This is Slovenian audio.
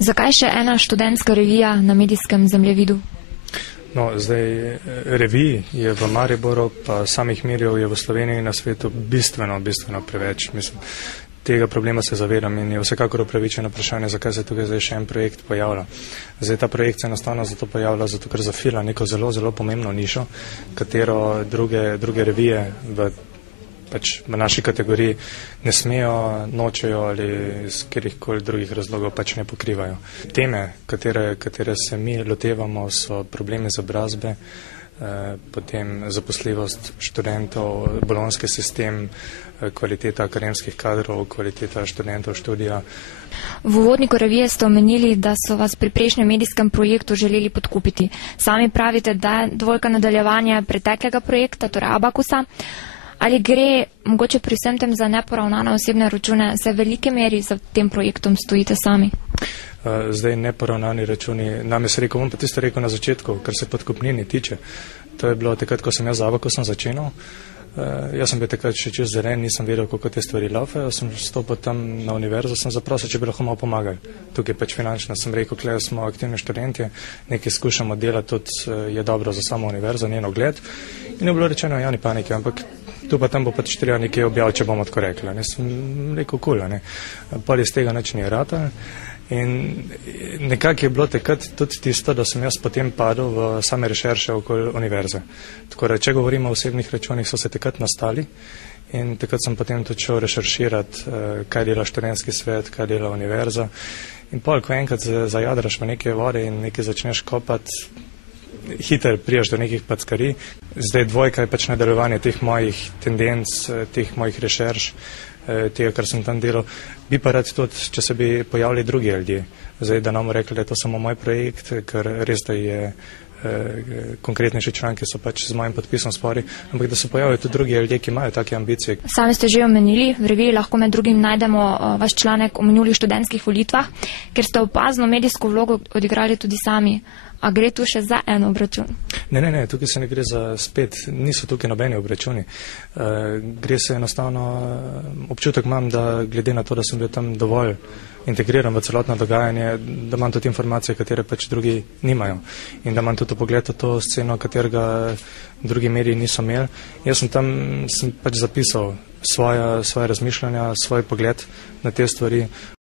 Zakaj še ena študentska revija na medijskem zemljevidu? No, zdaj revij je v Mariboru, pa samih medijev je v Sloveniji in na svetu bistveno preveč. Mislim, tega problema se zavedam in je vsekakor upravičeno vprašanje, zakaj se tukaj zdaj še en projekt pojavlja. Zdaj ta projekt se enostavno zato pojavlja, zato ker zafila neko zelo pomembno nišo, katero druge revije v naši kategoriji ne smejo, nočejo ali iz katerihkoli drugih razlogov ne pokrivajo. Teme, katere se mi lotevamo, so problemi izobrazbe, potem zaposljivost študentov, bolonjski sistem, kvaliteta akademskih kadrov, kvaliteta študentov študija. V uvodniku revije ste omenili, da so vas pri prejšnjem medijskem projektu želeli podkupiti. Sami pravite, da je dvojka nadaljevanje preteklega projekta, torej Abakusa. Ali gre mogoče pri vsem tem za neporavnane osebne račune, se v velike meri za tem projektom stojite sami? Zdaj neporavnani računi, nam je rekel, bom pa tisto rekel na začetku, kar se podkupnini tiče. To je bilo takrat, ko sem jaz z Abakusom začenal. Jaz sem bil takrat še čez zelen, nisem vedel, kako te stvari laufajo. Sem stopil tam na univerzo, sem zaprosil, če bi lahko malo pomagali. Tukaj finančno sem rekel, tukaj smo aktivni študenti, nekaj skušamo delati, tudi je dobro za samo univerzo, njen ogled. In je bilo rečeno, ja, ni panike, ampak tu pa tam bo treba nekaj objaviti, če bomo tako rekli. Sem rekel, kul, pol iz tega nič ni rata. In nekako je bilo takrat tudi tisto, da sem jaz potem padel v same rešerše okoli univerze. Tako da, če govorimo o osebnih računih, so se takrat nastali in takrat sem potem tudi šel rešerširati, kaj dela študentski svet, kaj dela univerza. In pol, ko enkrat zajadraš v neke vode in nekaj začneš kopati, hiter prijaš do nekih packarij. Zdaj dvojka je nadaljevanje teh mojih tendenc, teh mojih rešerš, tega, kar sem tam delal. Bi pa rad tudi, če se bi pojavili drugi ljudje. Zdaj, da nam rekli, da je to samo moj projekt, ker res, da je konkretnejši članki so z mojim podpisom spori, ampak da se pojavijo tudi drugi ljudje, ki imajo take ambicije. Sami ste že omenili, v reviji lahko med drugim najdemo vaš članek o minulih študentskih volitvah, ker ste opazno medijsko vlogo odigrali tudi sami. A gre tu še za en obračun? Ne, tukaj se ne gre za spet, niso tukaj nobeni obračuni. Gre se enostavno, občutek imam, da glede na to, da sem bil tam dovolj integriran v celotno dogajanje, da imam tudi informacije, katere drugi nimajo. In da imam tudi pogled v to sceno, katerega drugi mediji niso imeli. Jaz sem tam zapisal svoje razmišljanja, svoj pogled na te stvari.